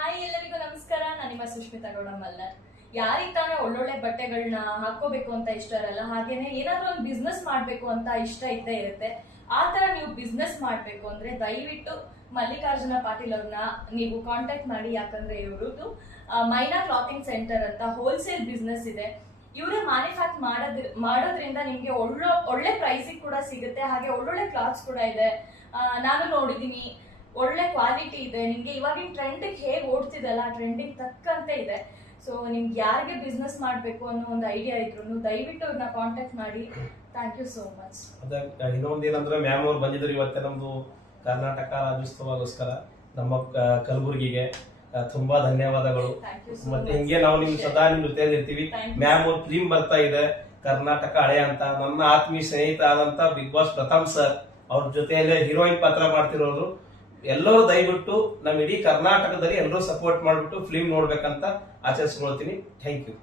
Hi ಎಲ್ಲರಿಗೂ ನಮಸ್ಕಾರ. ನಾನು ನಿಮ್ಮ ಸುಷ್ಮಿತಾ ಗೌಡ ಮಲ್ನಾರ್. ಯಾರಿಗೆ ತಾನೇ ಒಳ್ಳೊಳ್ಳೆ ಬಟ್ಟೆಗಳನ್ನ ಹಾಕೋಬೇಕು ಅಂತ ಇಷ್ಟ ಇರಲ್ಲ, ಹಾಗೇನೆ ಏನಾದ್ರೂ ಒಂದು ಬಿಸ್ನೆಸ್ ಮಾಡ್ಬೇಕು ಅಂತ ಇಷ್ಟ ಇದ್ದೇ ಇರುತ್ತೆ. ಆ ತರ ನೀವು ಬಿಸ್ನೆಸ್ ಮಾಡ್ಬೇಕು ಅಂದ್ರೆ ದಯವಿಟ್ಟು ಮಲ್ಲಿಕಾರ್ಜುನ ಪಾಟೀಲ್ ಅವ್ರನ್ನ ನೀವು ಕಾಂಟ್ಯಾಕ್ಟ್ ಮಾಡಿ. ಯಾಕಂದ್ರೆ ಇವ್ರದ್ದು ಮೈನಾ ಕ್ಲಾತಿಂಗ್ ಸೆಂಟರ್ ಅಂತ ಹೋಲ್ಸೇಲ್ ಬಿಸ್ನೆಸ್ ಇದೆ. ಇವರೇ ಮ್ಯಾನುಫ್ಯಾಕ್ಚರ್ ಮಾಡೋದ್ರಿಂದ ನಿಮ್ಗೆ ಒಳ್ಳೆ ಪ್ರೈಸಿಗೆ ಕೂಡ ಸಿಗುತ್ತೆ, ಹಾಗೆ ಒಳ್ಳೊಳ್ಳೆ ಕ್ಲಾತ್ಸ್ ಕೂಡ ಇದೆ. ನಾನು ನೋಡಿದೀನಿ, ಒಳ್ಳೆ ಕ್ವಾಲಿಟಿ ಇದೆ. ನಿಮ್ಗೆ ಇವಾಗಿನ ಟ್ರೆಂಡಿಗೆ ಹೇಗೆ ಓಡ್ತಿದಲ್ಲ ಆ ಟ್ರೆಂಡಿಗೆ ತಕ್ಕಂತೆ ಇದೆ. ಸೊ ನಿಮ್ಗೆ ಯಾರಿಗೆ ಬಿಸ್ನೆಸ್ ಮಾಡಬೇಕು ಅನ್ನೋ ಒಂದು ಐಡಿಯಾ ಇದ್ರು ದಯವಿಟ್ಟು ಅವ್ರನ್ನ ಕಾಂಟ್ಯಾಕ್ಟ್ ಮಾಡಿ. Thank you so much. ಇನ್ನೊಂದೇನಂದ್ರೆ ಮ್ಯಾಮ್ ಅವ್ರು ಬಂದಿದ್ರು ಇವತ್ತೆ ನಮ್ದು ಕರ್ನಾಟಕ ರಾಜ್ಯೋತ್ಸವಗೋಸ್ಕರ ನಮ್ಮ ಕಲಬುರಗಿಗೆ ತುಂಬಾ ಧನ್ಯವಾದಗಳು. ಮತ್ತೆ ಹಿಂಗೆ ನಾವು ನಿಮ್ ಸದಾ ನಿಮ್ ಜೊತೆಯಲ್ಲಿ ಇರ್ತೀವಿ. ಮ್ಯಾಮ್ ಅವ್ರ ಫಿಲ್ಮ್ ಬರ್ತಾ ಇದೆ ಕರ್ನಾಟಕ ಹಳೆ ಅಂತ. ನನ್ನ ಆತ್ಮೀಯ ಸ್ನೇಹಿತ ಆದಂತ ಬಿಗ್ ಬಾಸ್ ಪ್ರಥಮ್ ಸರ್ ಅವ್ರ ಜೊತೆಯಲ್ಲೇ ಹೀರೋಯಿನ್ ಪಾತ್ರ ಮಾಡ್ತಿರೋರು. ಎಲ್ಲರೂ ದಯವಿಟ್ಟು ನಮ್ಮ ಇಡೀ ಕರ್ನಾಟಕದಲ್ಲಿ ಎಲ್ಲರೂ ಸಪೋರ್ಟ್ ಮಾಡ್ಬಿಟ್ಟು ಫಿಲ್ಮ್ ನೋಡ್ಬೇಕಂತ ಆಚರಿಸ್ಕೊಳ್ತೀನಿ. Thank you.